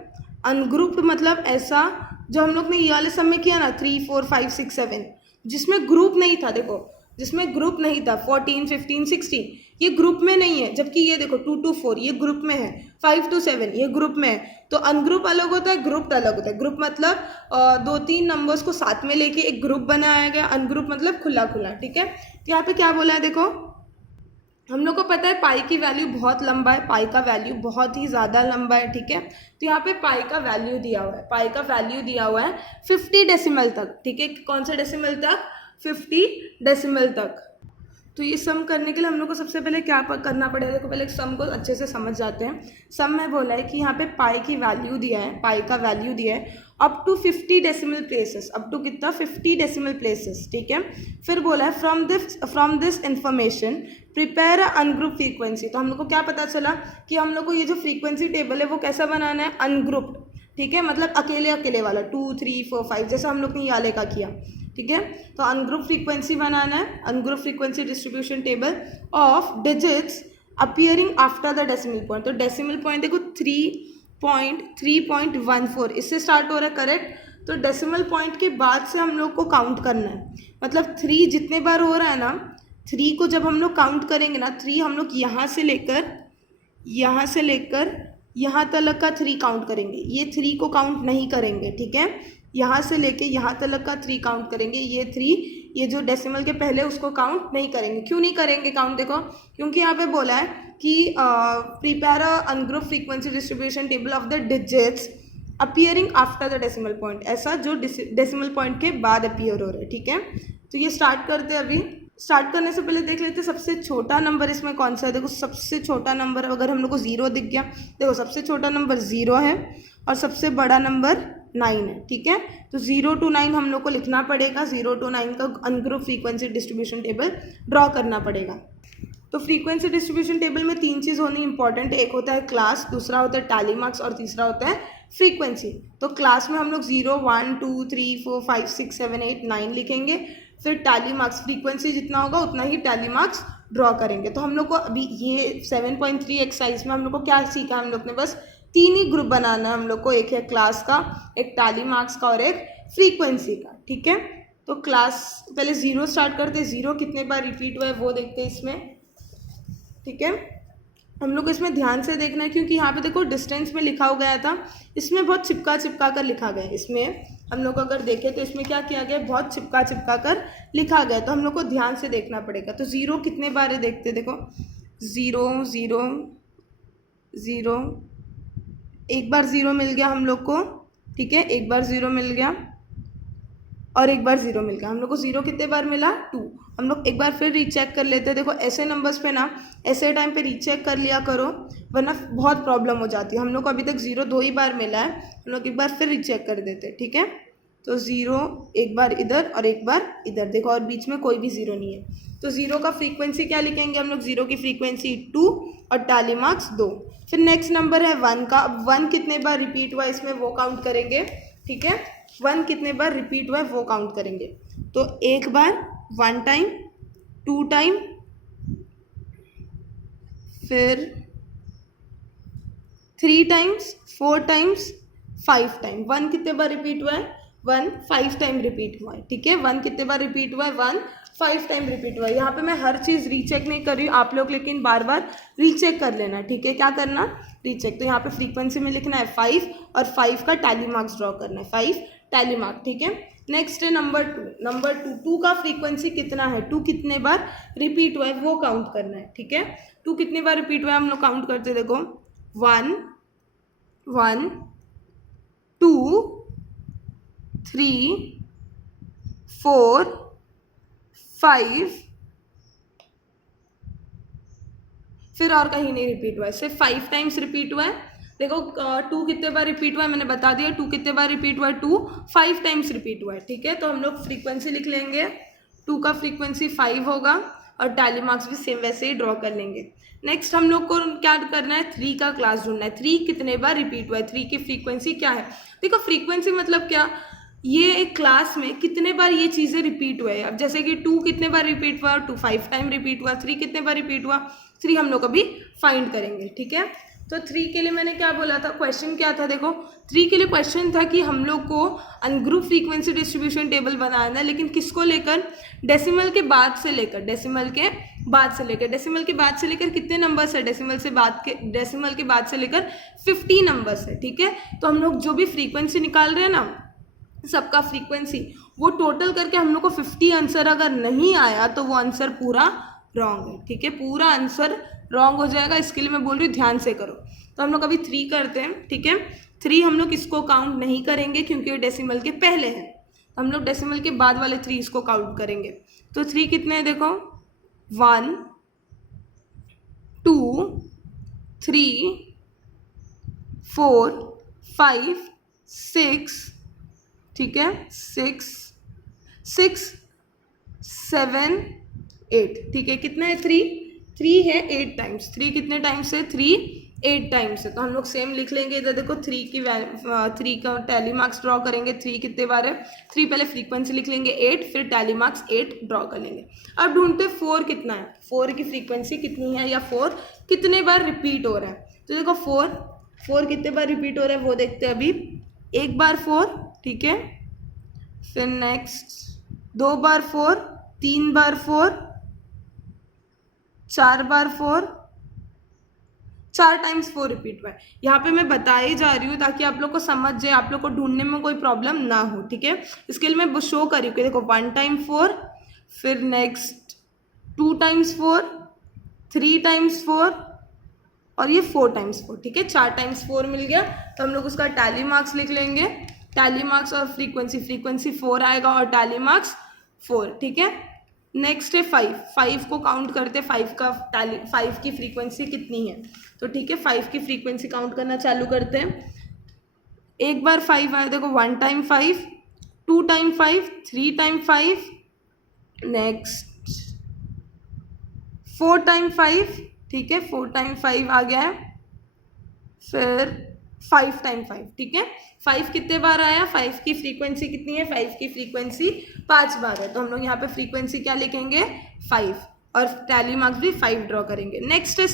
अनग्रुप्ड मतलब ऐसा जो हम लोग ने ये वाले सब में किया ना 3, 4, 5, 6, 7, जिसमें ग्रुप नहीं था। देखो जिसमें ग्रुप नहीं था 14, 15, 16 ये ग्रुप में नहीं है, जबकि ये देखो 2 to 4 ये ग्रुप में है, 5 to 7 ये ग्रुप में है। तो अनग्रुप अलग होता है, ग्रुप्ड अलग होता है। ग्रुप मतलब 2-3 नंबर्स को साथ में लेके एक ग्रुप बनाया गया, अनग्रुप मतलब खुला खुला। ठीक है, तो यहाँ पे क्या बोला है देखो, हम लोग को पता है पाई की वैल्यू बहुत लंबा है, पाई का वैल्यू बहुत ही ज़्यादा लंबा है। ठीक है, तो यहाँ पे पाई का वैल्यू दिया हुआ है, पाई का वैल्यू दिया हुआ है 50 डेसिमल तक। ठीक है, कौन सा डेसिमल तक, 50 डेसिमल तक। तो ये सम करने के लिए हम लोग को सबसे पहले क्या करना पड़ेगा, देखो पहले सम को अच्छे से समझ जाते हैं। सम में बोला है कि यहाँ पे पाई की वैल्यू दिया है, पाई का वैल्यू दिया है up to 50 decimal places, up to कितना 50 डेसिमल प्लेसेस। ठीक है, फिर बोला है from this information prepare ungroup frequency. तो हम लोग को क्या पता चला कि हम लोग को ये जो फ्रीक्वेंसी टेबल है वो कैसा बनाना है, अनग्रुप्ड। ठीक है, मतलब अकेले अकेले वाला 2, 3, 4, 5 जैसा हम लोग ने यहाँ लेखा किया। ठीक है, तो अनग्रुप फ्रीक्वेंसी बनाना है, ungroup frequency distribution table of digits appearing after the decimal point. तो डेसिमल पॉइंट देखो 3.14 इससे स्टार्ट हो रहा है, करेक्ट। तो डेसिमल पॉइंट के बाद से हम लोग को काउंट करना है, मतलब 3 जितने बार हो रहा है ना, 3 को जब हम लोग काउंट करेंगे ना, 3 हम लोग यहाँ से लेकर यहाँ तक का 3 काउंट करेंगे, ये 3 को काउंट नहीं करेंगे। ठीक है, यहाँ से लेके यहाँ तक का 3 काउंट करेंगे, ये 3 ये जो डेसिमल के पहले उसको काउंट नहीं करेंगे। क्यों नहीं करेंगे काउंट, देखो क्योंकि यहाँ पे बोला है कि prepare ungroup frequency distribution table of the digits appearing after the decimal point, ऐसा जो डेसिमल पॉइंट के बाद अपीयर हो रहा है। ठीक है, तो ये स्टार्ट करते हैं। अभी स्टार्ट करने से पहले देख लेते हैं सबसे छोटा नंबर इसमें कौन सा है। देखो सबसे छोटा नंबर अगर हम लोग को 0 दिख गया, देखो सबसे छोटा नंबर 0 है और सबसे बड़ा नंबर 9 है। ठीक है, तो 0 to 9 हम लोग को लिखना पड़ेगा, 0 to 9 का ungroup frequency distribution table draw करना पड़ेगा। तो फ्रीक्वेंसी डिस्ट्रीब्यूशन टेबल में 3 चीज़ होनी इंपॉर्टेंट है, एक होता है क्लास, दूसरा होता है टैली मार्क्स और तीसरा होता है फ्रीक्वेंसी। तो क्लास में हम लोग 0, 1, 2, 3, 4, 5, 6, 7, 8, 9 लिखेंगे, फिर टैली मार्क्स फ्रीक्वेंसी जितना होगा उतना ही टैली मार्क्स ड्रॉ करेंगे। तो हम लोग को अभी ये 7.3 एक्सरसाइज में हम लोग को क्या सीखा, हम लोग ने बस 3 ही ग्रुप बनाना है हम लोग को, एक है क्लास का, एक टैली मार्क्स का और एक फ्रीक्वेंसी का। ठीक है, तो क्लास पहले 0 स्टार्ट करते हैं, 0 कितने बार रिपीट हुआ है वो देखते हैं इसमें। ठीक है, हम लोग इसमें ध्यान से देखना है क्योंकि यहाँ पे देखो डिस्टेंस में लिखा हो गया था, इसमें बहुत चिपका कर लिखा गया है। इसमें हम लोग अगर देखें तो इसमें क्या किया गया, बहुत चिपका कर लिखा गया, तो हम लोग को ध्यान से देखना पड़ेगा। तो 0 कितने बार है देखते, देखो 0, 0, 0, एक बार 0 मिल गया हम लोग को। ठीक है, एक बार 0 मिल गया और एक बार 0 मिल गया। हम लोग को 0 कितने बार मिला, 2। हम लोग एक बार फिर रीचेक कर लेते हैं। देखो ऐसे नंबर्स पे ना ऐसे टाइम पे रीचेक कर लिया करो, वरना बहुत प्रॉब्लम हो जाती है। हम लोग को अभी तक 0 2 ही बार मिला है, हम लोग एक बार फिर रीचेक कर देते हैं। ठीक है, तो 0 एक बार इधर और एक बार इधर, देखो और बीच में कोई भी 0 नहीं है। तो 0 का फ्रीक्वेंसी क्या लिखेंगे हम लोग, 0 की फ्रीक्वेंसी 2 और टैली मार्क्स 2। फिर नेक्स्ट नंबर है 1 का। अब 1 कितने बार रिपीट हुआ इसमें वो काउंट करेंगे। ठीक है, 1 कितने बार रिपीट हुआ है वो काउंट करेंगे। तो एक बार 1 टाइम, 2 टाइम, फिर 3 टाइम्स, 4 टाइम्स, 5 टाइम। 1 कितने बार रिपीट हुआ है, 1 5 टाइम रिपीट हुआ है। ठीक है, 1 कितने बार रिपीट हुआ है, 1 5 टाइम रिपीट हुआ है। यहाँ पे मैं हर चीज़ रीचेक नहीं कर रही हूँ, आप लोग लेकिन बार बार रीचेक कर लेना। ठीक है, क्या करना, रीचेक। तो यहाँ पे फ्रीक्वेंसी में लिखना है 5 और 5 का टैली मार्क्स ड्रॉ करना है, 5 टैली मार्क, ठीक है। नेक्स्ट है नंबर टू का फ्रीक्वेंसी कितना है, टू कितने बार रिपीट हुआ है वो काउंट करना है, ठीक है। टू कितने बार रिपीट हुआ है हम लोग काउंट करते, देखो 1 1 2 3 4 5, फिर और कहीं नहीं रिपीट हुआ है, सिर्फ 5 टाइम्स रिपीट हुआ है। देखो 2 कितने बार रिपीट हुआ है मैंने बता दिया, 2 कितने बार रिपीट हुआ है, 2 5 टाइम्स रिपीट हुआ है, ठीक है। तो हम लोग फ्रीक्वेंसी लिख लेंगे, 2 का फ्रीक्वेंसी 5 होगा और टैली मार्क्स भी सेम वैसे ही ड्रॉ कर लेंगे। नेक्स्ट हम लोग को क्या करना है, 3 का क्लास ढूंढना है, 3 कितने बार रिपीट हुआ है, 3 की फ्रीक्वेंसी क्या है। देखो फ्रीक्वेंसी मतलब क्या, ये एक क्लास में कितने बार ये चीज़ें रिपीट हुए हैं। अब जैसे कि 2 कितने बार रिपीट हुआ, 2 5 टाइम रिपीट हुआ, 3 कितने बार रिपीट हुआ, 3 हम लोग अभी फाइंड करेंगे, ठीक है। तो 3 के लिए मैंने क्या बोला था, क्वेश्चन क्या था, देखो 3 के लिए क्वेश्चन था कि हम लोग को अनग्रुप फ्रीक्वेंसी डिस्ट्रीब्यूशन टेबल बनाना है, लेकिन किसको लेकर, डेसिमल के बाद से लेकर, डेसिमल के बाद से लेकर कितने नंबर्स है, डेसिमल के बाद से लेकर 50 नंबर्स है, ठीक है। तो हम लोग जो भी फ्रीक्वेंसी निकाल रहे हैं ना, सबका फ्रीक्वेंसी, वो टोटल करके हम लोग को 50 आंसर अगर नहीं आया तो वो आंसर पूरा रॉन्ग है, ठीक है, पूरा आंसर रॉन्ग हो जाएगा। इसके लिए मैं बोल रही हूँ ध्यान से करो। तो हम लोग अभी 3 करते हैं, ठीक है। 3 हम लोग इसको काउंट नहीं करेंगे क्योंकि ये डेसिमल के पहले है, हम लोग डेसिमल के बाद वाले 3 इसको काउंट करेंगे। तो 3 कितने हैं, देखो 1 2 3 4 5 6, ठीक है, 6 7 8, ठीक है। कितना है, 3 है 8 टाइम्स, 3 कितने टाइम्स है, 3 8 टाइम्स है। तो हम लोग सेम लिख लेंगे इधर, देखो 3 का टैली मार्क्स ड्रॉ करेंगे, 3 कितने बार है, 3 पहले फ्रीक्वेंसी लिख लेंगे 8, फिर टैली मार्क्स 8 ड्रॉ कर लेंगे। अब ढूंढते 4 कितना है, 4 की फ्रीक्वेंसी कितनी है, या 4 कितने बार रिपीट हो रहा है। तो देखो 4 कितने बार रिपीट हो रहा है वो देखते हैं अभी, एक बार 4, ठीक है, फिर नेक्स्ट 2 बार 4, 3 बार 4, 4 बार 4, 4 टाइम्स 4 रिपीट हुआ है। यहाँ पे मैं बता ही जा रही हूँ ताकि आप लोग को समझ जाए, आप लोग को ढूंढने में कोई प्रॉब्लम ना हो, ठीक है। इसके लिए मैं शो करी हूँ, देखो 1 टाइम 4, फिर नेक्स्ट 2 टाइम्स 4, 3 टाइम्स 4 और ये 4 टाइम्स 4, ठीक है, 4 टाइम्स 4 मिल गया। तो हम लोग उसका टैली मार्क्स लिख लेंगे, टैली मार्क्स और फ्रीक्वेंसी 4 आएगा और टैली मार्क्स 4, ठीक है। नेक्स्ट है 5 को काउंट करते, 5 की फ्रीक्वेंसी कितनी है। तो ठीक है, 5 की फ्रीक्वेंसी काउंट करना चालू करते हैं। एक बार 5 आया, देखो 1 time 5, 2 time 5, 3 time 5, next 4 time 5, ठीक है, 4 टाइम 5 आ गया है, फिर 5 टाइम 5, ठीक है। 5 कितने बार आया, 5 की फ्रीक्वेंसी कितनी है, 5 की फ्रीक्वेंसी 5 बार है। तो हम लोग यहाँ पे फ्रीक्वेंसी क्या लिखेंगे, 5, और टैली मार्क्स भी 5 ड्रॉ करेंगे। नेक्स्ट है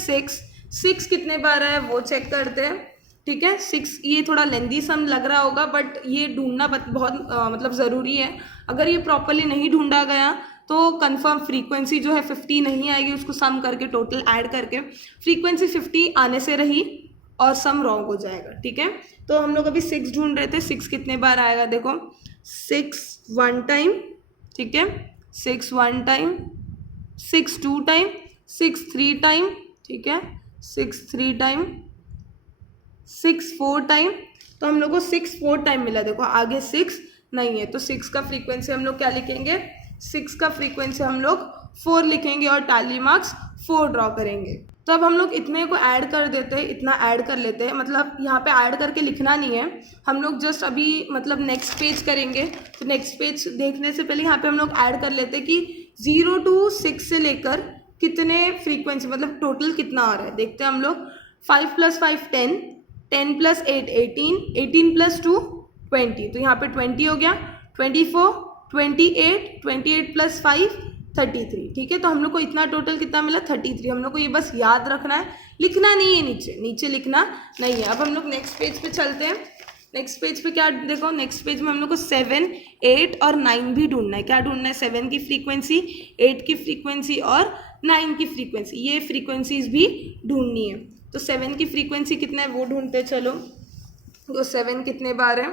6 कितने बार आया वो चेक करते हैं, ठीक है। 6 ये थोड़ा लेंदी सम लग रहा होगा, बट ये ढूंढना बहुत मतलब ज़रूरी है। अगर ये प्रॉपरली नहीं ढूंढा गया तो कंफर्म फ्रीक्वेंसी जो है 50 नहीं आएगी, उसको सम करके टोटल ऐड करके फ्रीक्वेंसी 50 आने से रही और सम रॉन्ग हो जाएगा, ठीक है। तो हम लोग अभी 6 ढूंढ रहे थे, 6 कितने बार आएगा, देखो 6 1 टाइम, ठीक है, 6 1 टाइम, 6 2 टाइम, 6 3 टाइम, ठीक है, 6 3 टाइम, 6 4 टाइम। तो हम लोग को 6 4 टाइम मिला, देखो आगे 6 नहीं है, तो 6 का फ्रीक्वेंसी हम लोग क्या लिखेंगे, 6 का फ्रीक्वेंसी हम लोग 4 लिखेंगे और टैली मार्क्स 4 ड्रॉ करेंगे। तो अब हम लोग इतने को ऐड कर देते हैं, इतना ऐड कर लेते हैं, मतलब यहाँ पे ऐड करके लिखना नहीं है, हम लोग जस्ट अभी मतलब नेक्स्ट पेज करेंगे। तो नेक्स्ट पेज देखने से पहले यहाँ पे हम लोग ऐड कर लेते हैं कि 0 to 6 से लेकर कितने फ्रीक्वेंसी, मतलब टोटल कितना आ रहा है देखते हैं हम लोग। 5 + 5 10, 10 + 8 18, 18 + 2 20, तो यहाँ पे 20 हो गया, 24 28, 28 + 5 33, ठीक है। तो हम लोग को इतना टोटल कितना मिला, 33। हम लोग को ये बस याद रखना है, लिखना नहीं है, नीचे लिखना नहीं है। अब हम लोग नेक्स्ट पेज पे चलते हैं। नेक्स्ट पेज पे क्या, देखो नेक्स्ट पेज में हम लोग को 7 8 और 9 भी ढूंढना है। क्या ढूंढना है, 7 की फ्रीक्वेंसी, 8 की फ्रीक्वेंसी और 9 की फ्रीक्वेंसी, ये फ्रीक्वेंसीज भी ढूंढनी है। तो 7 की फ्रीक्वेंसी कितना है वो ढूंढते चलो। तो 7 कितने बार है,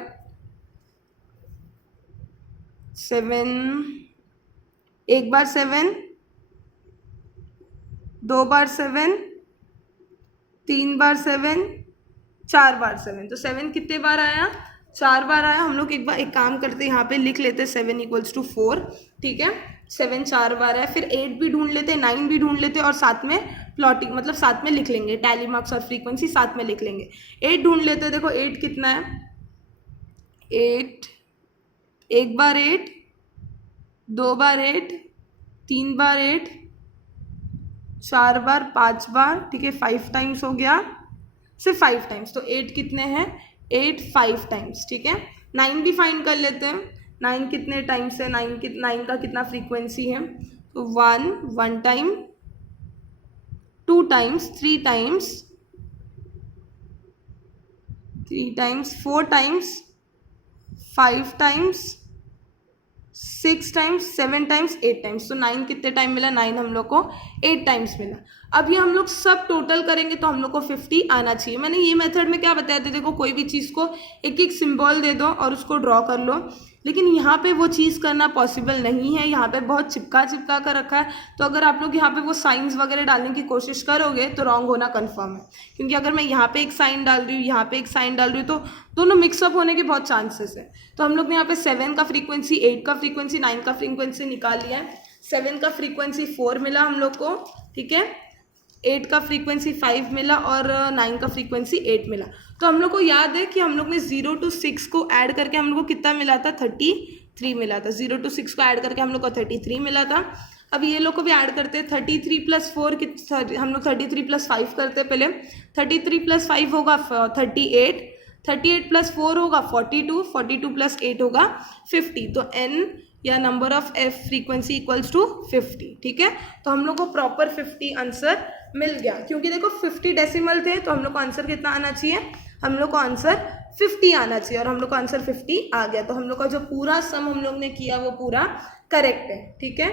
7, एक बार 7, 2 बार 7, 3 बार 7, 4 बार 7। तो 7 कितने बार आया? 4 बार आया। हम लोग एक काम करते हैं, यहाँ पे लिख लेते हैं 7 = 4, ठीक है। 7 4 बार है, फिर 8 भी ढूंढ लेते, 9 भी ढूंढ लेते और साथ में प्लॉटिंग मतलब साथ में लिख लेंगे, टैली मार्क्स और फ्रीक्वेंसी साथ में लिख लेंगे। 8 ढूंढ लेते हैं। देखो 8 कितना है? 8, एक बार 8, 2 बार 8, 3 बार 8, 4 बार, 5 बार, ठीक है। 5 टाइम्स हो गया, सिर्फ 5 टाइम्स। तो 8 कितने हैं? 8 5 टाइम्स, ठीक है। 9 भी फाइंड कर लेते हैं। 9 कितने टाइम्स है? 9 का कितना फ्रीक्वेंसी है? तो 1 time, 2 times, 3 times, 4 times, 5 times, 6 times, 7 times, 8 times. तो 9 कितने टाइम मिला? 9 हम लोग को 8 टाइम्स मिला। अब ये हम लोग सब टोटल करेंगे तो हम लोग को 50 आना चाहिए। मैंने ये मेथड में क्या बताया था, देखो कोई भी चीज़ को एक एक सिंबल दे दो और उसको ड्रॉ कर लो, लेकिन यहाँ पे वो चीज़ करना पॉसिबल नहीं है। यहाँ पे बहुत चिपका कर रखा है, तो अगर आप लोग यहाँ पे वो साइंस वगैरह डालने की कोशिश करोगे तो रॉन्ग होना कन्फर्म है। क्योंकि अगर मैं यहाँ पे एक साइन डाल रही हूँ, यहाँ पे एक साइन डाल रही हूँ, तो दोनों मिक्सअप होने के बहुत चांसेस है। तो हम लोग ने यहाँ पे 7 का फ्रीक्वेंसी, 8 का फ्रीक्वेंसी, 9 का फ्रीक्वेंसी निकाल लिया है। 7 का फ्रीक्वेंसी 4 मिला हम लोग को, ठीक है। 8 का फ्रीक्वेंसी 5 मिला और 9 का फ्रीक्वेंसी 8 मिला। तो हम लोग को याद है कि हम लोग ने 0 to 6 को ऐड करके हम लोग को कितना मिला था? 33 मिला था। 0 to 6 को ऐड करके हम लोग को 33 मिला था। अब ये लोग को भी ऐड करते हैं। 33 + 4 हम लोग 33 + 5 करते हैं पहले। 33 + 5 होगा 38, 38 + 4 होगा 42, 42 + 8 होगा 50। तो n या नंबर ऑफ f फ्रीक्वेंसी = 50, ठीक है। तो हम लोग को प्रॉपर 50 आंसर मिल गया। क्योंकि देखो 50 डेसिमल थे, तो हम लोग को आंसर कितना आना चाहिए? हम लोग को आंसर 50 आना चाहिए, और हम लोग को आंसर 50 आ गया। तो हम लोग का जो पूरा सम हम लोग ने किया वो पूरा करेक्ट है, ठीक है।